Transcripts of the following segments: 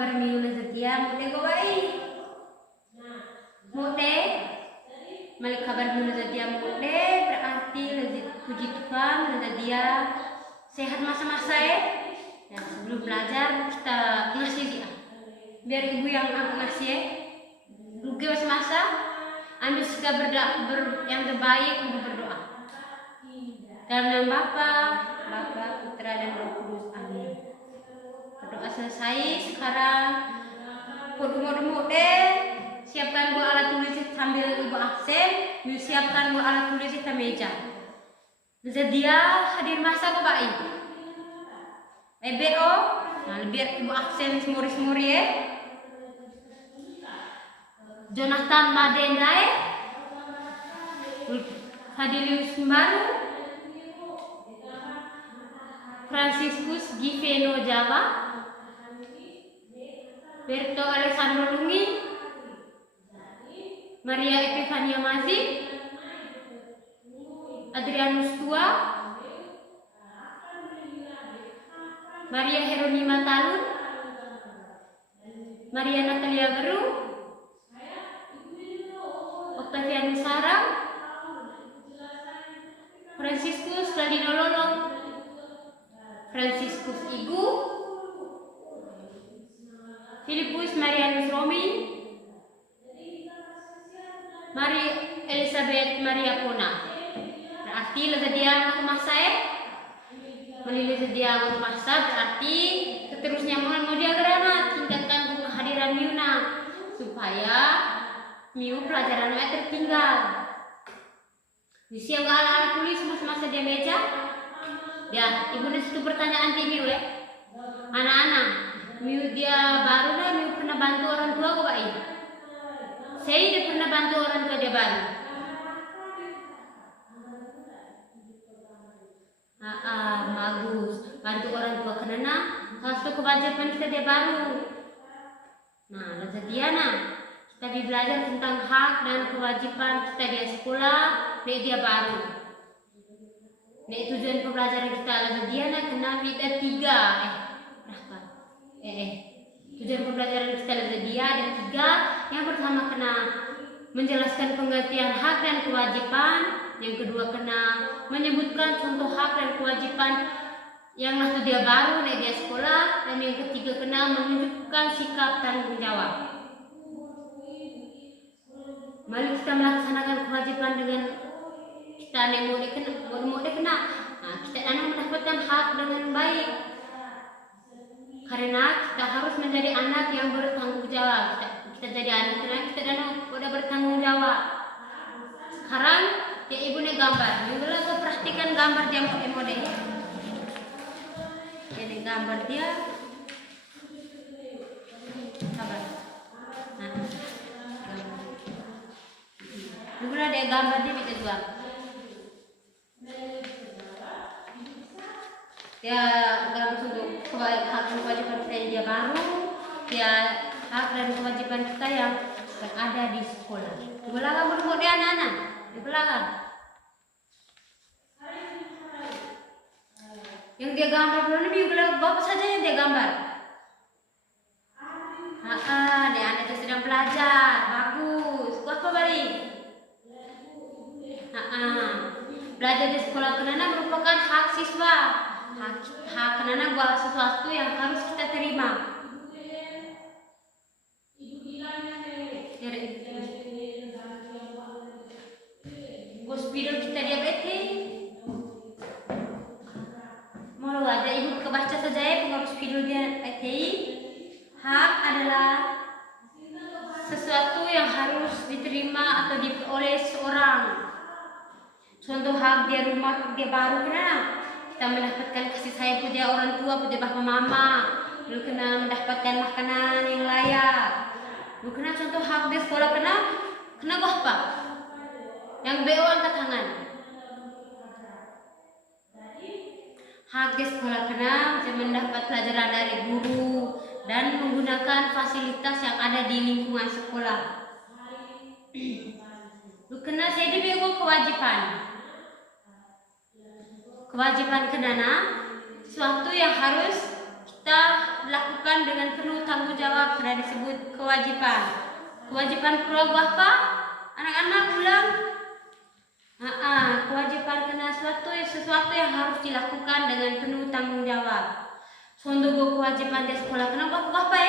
kabar minggu setia mute ko baik mute malik kabar minggu setia mute berarti rezeki puji Tuhan dia sehat masa-masa ya sebelum belajar kita ngasih dia biar ibu yang aku ngasih ya rugi masa-masa ambil segala yang terbaik untuk berdoa dalam nama Bapa, Putra dan Roh Kudus. Amin. Berdoa selesai. Sekarang demo deh. Siapkan buah alat tulis sambil ibu absen. Siapkan buah alat tulis di meja. Bersedia hadir masa kok baik. EBO. Nah, biar ibu absen semuri ya. Jonathan Madendai. Hadilius baru. Franciscus Giveno Jawa, Berto Alessandro Lungi, Maria Epifania Mazi, Adrianus Tua, Maria Heronima Talun, Maria Natalia Geru, Octavianus Sarang, Franciscus Ladino Lolong, Franciscus Igu, Filipus Marianus Romi, Mari Elizabeth Maria Pona. Berarti sedia untuk masa ya? Melili sedia untuk masa berarti seterusnya mau dia gerana tingkatkan kehadiran Miuna supaya Miu pelajaran tertinggal. Disiapkan alat-alat tulis masa dia meja. Ya, ibu ada satu pertanyaan tinggi ya. Anak-anak, Miu dia baru lah, Miu pernah bantu orang tua kok baik. Saya tidak pernah bantu orang tua dia baru. Bagus. Bantu orang tua kenapa? Salah satu kewajiban kita dia baru. Nah, setia nah. Kita belajar tentang hak dan kewajiban kita di sekolah, dia baru. Nek tujuan pembelajaran kita adalah dia nak kena kita 3 tujuan pembelajaran kita adalah dia ada 3. Yang pertama kena menjelaskan pengertian hak dan kewajiban, yang kedua kena menyebutkan contoh hak dan kewajiban yang waktu dia baru nek dia sekolah, dan yang ketiga kena menunjukkan sikap tanggung jawab. Mari kita melaksanakan kewajiban dengan kita mau dikena, nah, kita mendapatkan hak dengan baik karena kita harus menjadi anak yang bertanggung jawab. Kita jadi anak karena kita udah bertanggung jawab. Sekarang ya ibu nih gambar, ibu lagi perhatikan gambar dia mau deh. Ini gambar dia, sabar. Nah, ibu ada gambar dia bisa juga. Ya gambar untuk hak dan kewajiban kita yang dia baru, ya hak dan kewajiban kita yang ada di sekolah. Di belakang berbuat dia anak-anak, di belakang. Yang dia gambar belum lebih belakang bapak saja yang dia gambar. Dia anak itu sedang belajar, bagus. Buat apa balik? Belajar di sekolah kenana merupakan hak siswa. Hak kenana buat sesuatu yang harus kita terima. Hospital kita diabetes. Mau ada ibu kebaca saja ya pengurus hospital diabetes. Hak adalah sesuatu yang harus diterima atau diperoleh seorang. Contoh hak dia rumah dia baru kenana. Kita mendapatkan kasih sayang punya orang tua, punya bapak mama, lalu kena mendapatkan makanan yang layak. Lalu kena contoh hak di sekolah kena apa? Yang BO angkat tangan. Hak di sekolah kena mendapat pelajaran dari guru dan menggunakan fasilitas yang ada di lingkungan sekolah. Lalu kena saya di BO kewajiban. Kewajiban kenana sesuatu yang harus kita lakukan dengan penuh tanggung jawab. Karena disebut kewajiban. Kewajiban keluarga apa? Anak-anak ulang. Kewajiban kena sesuatu yang harus dilakukan dengan penuh tanggung jawab. Contoh kewajiban di sekolah kenapa apa?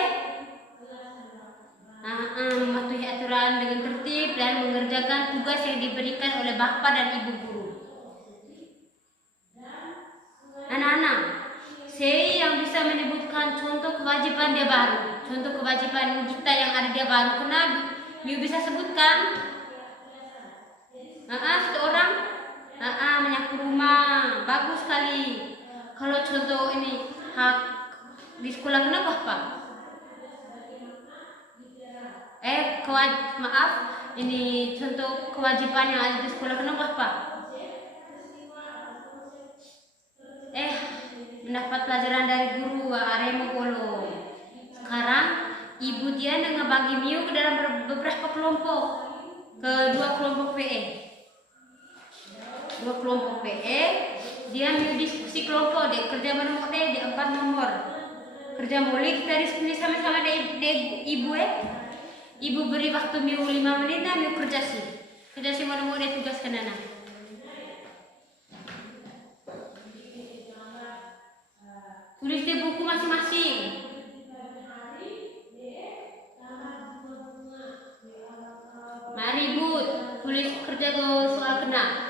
Mematuhi aturan dengan tertib dan mengerjakan tugas yang diberikan oleh bapak dan ibu guru. Anak-anak, saya yang bisa menyebutkan contoh kewajiban dia baru, contoh kewajiban kita yang ada dia baru. Kenapa? Bisa sebutkan? Satu orang menyapu rumah, bagus sekali. Kalau contoh ini hak di sekolah kenapa Pak? Maaf, ini contoh kewajiban yang ada di sekolah kenapa Pak? Mendapat pelajaran dari guru Aremo Polo. Sekarang ibu dia ngebagi Miu ke dalam beberapa kelompok, ke dua kelompok PE. Dua kelompok PE, dia Miu diskusi kelompok, dia kerja nomor di 4 nomor. Kerja mulai kita diskusi sama-sama di ibu Ibu beri waktu Miu 5 menit dan Miu kerja sih mau tugas kenana. Tulis di buku masing-masing. Mari Bu, tulis kerja ke soal kena.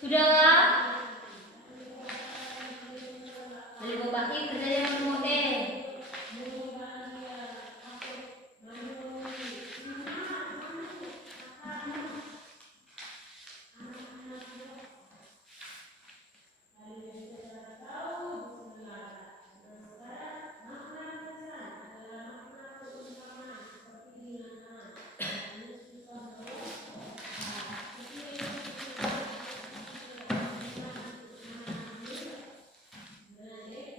Sudah? Boleh berbagi kerja yang nomor E.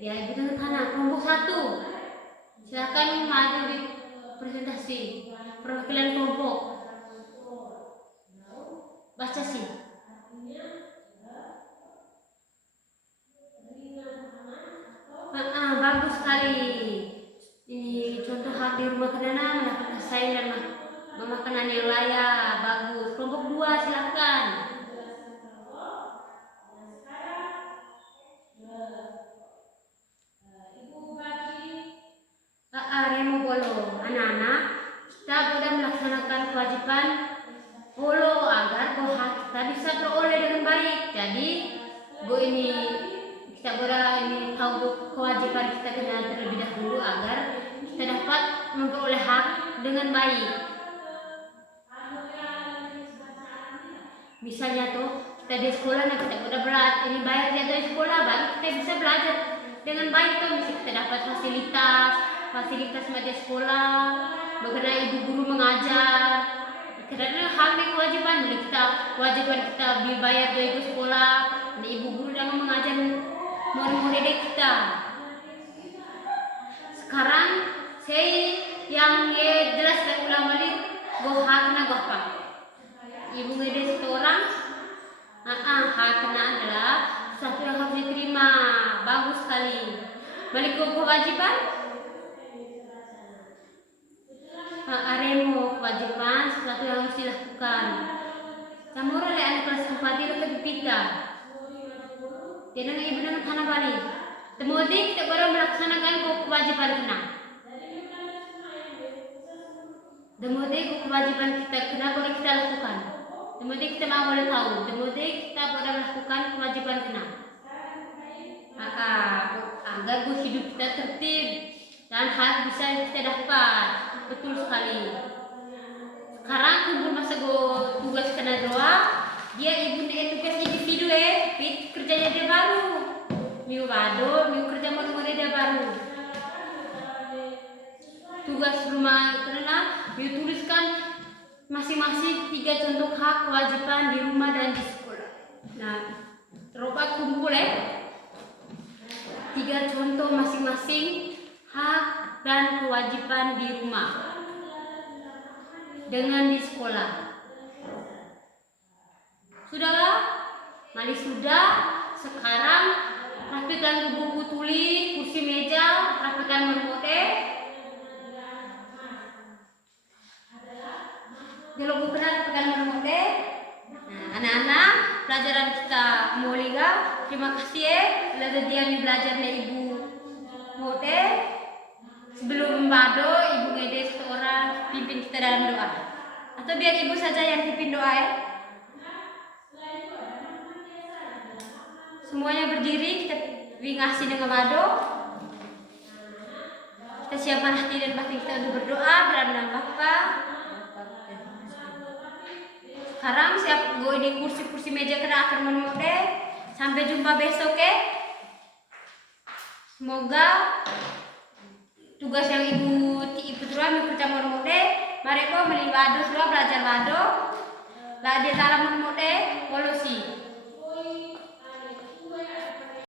Ya, ibu tanda tanah kelompok 1. Silakan maju di presentasi perwakilan kelompok. Baca sih. Bagus sekali. Ini contoh hak di rumah kenana mendapat saing dan makanan yang layak. Bagus. Kelompok 2 silakan. Remo Polo. Anak-anak, kita sudah melaksanakan kewajiban Polo agar kita bisa beroleh dengan baik. Jadi, kita tahu kewajiban kita kena terlebih dahulu agar kita dapat memperoleh hak dengan baik. Misalnya kita di sekolah kita udah belajar, ini bayar dia dari sekolah baru kita bisa belajar dengan baik bisa kita dapat fasilitas media sekolah, bagaimana ibu guru mengajar. Karena hal ini kewajiban kita dibayar dari sekolah, dan ibu guru yang mengajar murid-murid kita. Sekarang saya yang jelas dan ulang balik hakna apa? Ibu gede satu orang, hakna adalah satu yang harus diterima. Bagus sekali. Balik ke kewajiban. Aremo kewajiban sesuatu yang harus dilakukan. Kamu oleh anak kelas 4 itu kepita. Jadi ibu dengan tanah balik. Kemudian kita baru melaksanakan kewajiban kena. Kemudian kewajiban kita kena boleh kita lakukan. Kemudian kita mau boleh tahu. Kemudian kita boleh melakukan kewajiban kena. Agar hidup kita tertib dan hak bisa kita dapat. Betul sekali. Sekarang kumpul masa tugas kena doa. Dia ibu tugas individu kerjanya dia baru. Miu kerja mau dia baru. Tugas rumah karena miu tuliskan masing-masing 3 contoh hak kewajiban di rumah dan di sekolah. Nah, coba kumpul ya. 3 contoh masing-masing hak dan kewajiban di rumah dengan di sekolah. Sudahlah? Mari sudah. Sekarang rapikan buku tulis, kursi meja, rapikan bermode. Kalau buku rapikan bermode. Nah, anak-anak, pelajaran kita mulai ga? Terima kasih ya. Belajar dia belajarnya Ibu Mode. Sebelum membado, Ibu ngede seorang pimpin kita dalam doa. Atau biar Ibu saja yang pimpin doa ya. Semuanya berdiri, kita ngasih dengan bado. Kita siapkan hati dan batin kita untuk berdoa dalam nama Bapa. Sekarang siap gue di kursi-kursi meja kena akan menmode. Sampai jumpa besok ya. Semoga tugas yang ibu terima pertama menmode. Mari kau melibado sudah belajar bado. Lah dia dalam menmode